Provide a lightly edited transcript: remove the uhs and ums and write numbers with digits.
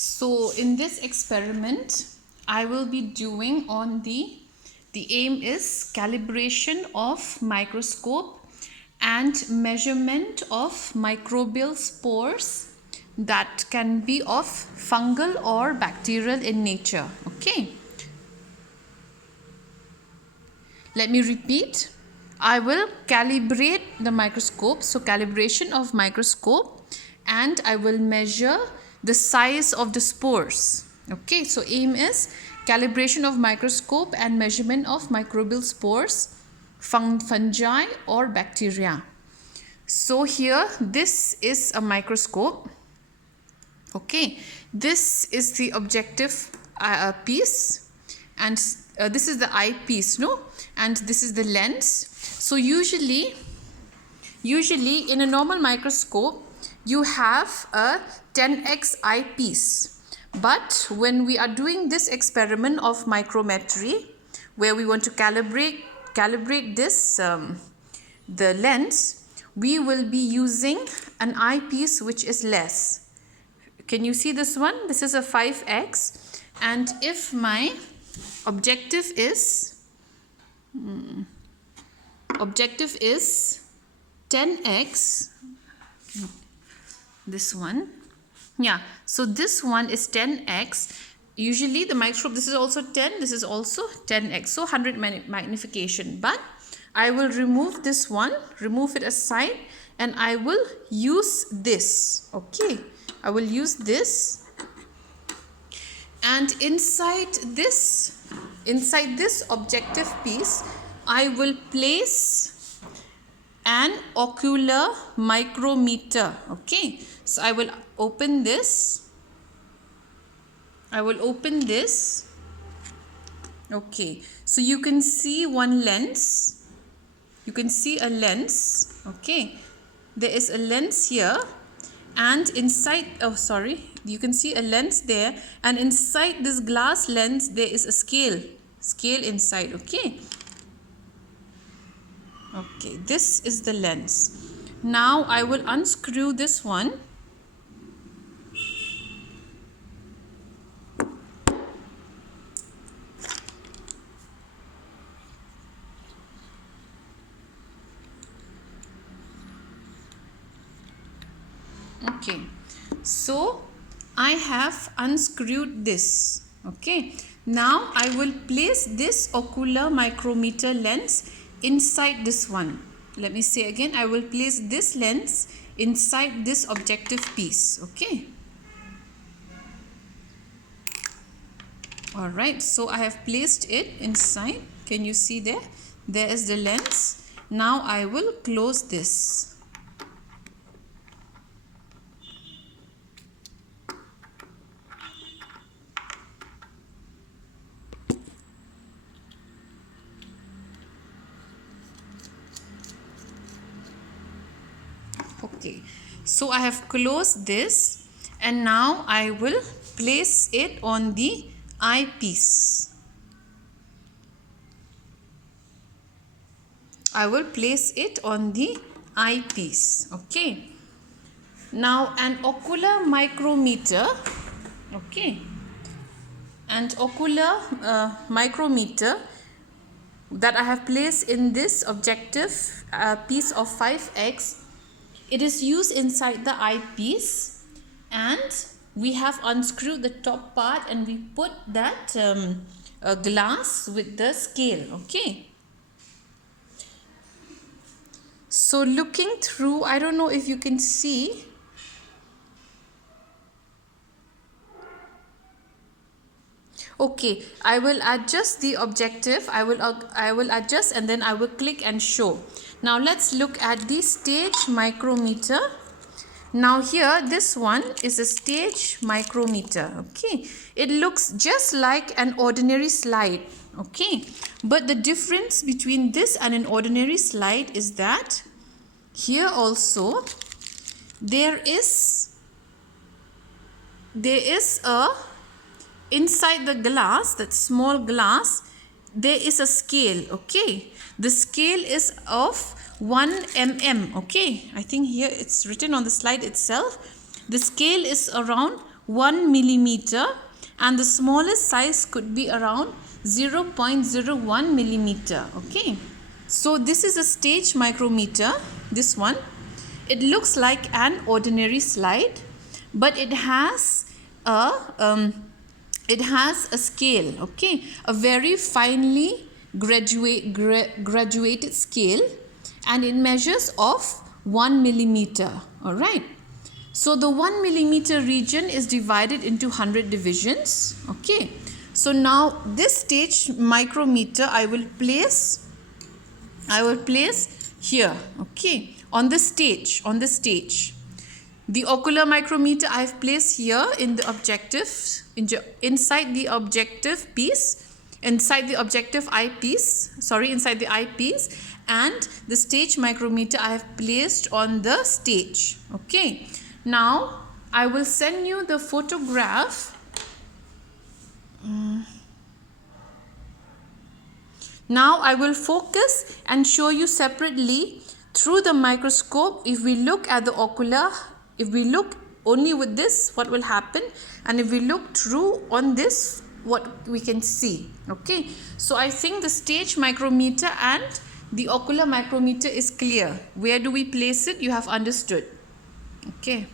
So in this experiment, I will be doing on the aim is calibration of microscope and measurement of microbial spores that can be of fungal or bacterial in nature. Okay. Let me repeat. I will calibrate the microscope. So calibration of microscope, and I will measure the size of the spores. Okay, so aim is calibration of microscope and measurement of microbial spores, fungi or bacteria. So here this is a microscope. Okay, this is the objective piece, and this is the eyepiece, no? And this is the lens. So usually in a normal microscope you have a 10x eyepiece, but when we are doing this experiment of micrometry where we want to calibrate this the lens, we will be using an eyepiece which is less. Can you see this one? This is a 5x, and if my objective is 10x, this one, yeah, so this one is 10x. Usually the microscope, this is also 10, this is also 10x, so 100 magnification. But I will remove this one, remove it aside, and I will use this. Okay, I will use this, and inside this objective piece I will place an ocular micrometer. Okay, so I will open this. Okay, so you can see one lens. You can see a lens. Okay, there is a lens here, and inside, you can see a lens there, and inside this glass lens there is a scale inside. Okay, this is the lens. Now I will unscrew this one. Okay, so I have unscrewed this. Okay, now I will place this ocular micrometer lens inside this one. Let me say again, I will place this lens inside this objective piece. Okay, alright, so I have placed it inside. Can you see there? There is the lens. Now I will close this. Okay, so I have closed this, and now I will place it on the eyepiece. I will place it on the eyepiece. Okay, now an ocular micrometer. Okay, and ocular micrometer that I have placed in this objective piece of 5x. It is used inside the eyepiece, and we have unscrewed the top part and we put that glass with the scale. Okay, so looking through, I don't know if you can see. Okay, I will adjust the objective. I will adjust, and then I will click and show. Now let's look at the stage micrometer. Now here, this one is a stage micrometer. Okay, it looks just like an ordinary slide. Okay, but the difference between this and an ordinary slide is that here also there is a, inside the glass, that small glass, there is a scale. Okay, the scale is of 1 mm. Okay, I think here it's written on the slide itself. The scale is around 1 millimeter, and the smallest size could be around 0.01 millimeter. Okay, so this is a stage micrometer, this one. It looks like an ordinary slide, but it has a scale, okay, a very finely graduated scale, and it measures of 1 millimeter. All right, so the 1 millimeter region is divided into 100 divisions. Okay, so now this stage micrometer I will place here, okay, on the stage. The ocular micrometer I have placed here in the objective, inside the objective eyepiece, and the stage micrometer I have placed on the stage. Okay, now I will send you the photograph. Now I will focus and show you separately through the microscope. If we look at the ocular, if we look only with this, what will happen, and if we look through on this, what we can see. Okay, so I think the stage micrometer and the ocular micrometer is clear. Where do we place it? You have understood. Okay.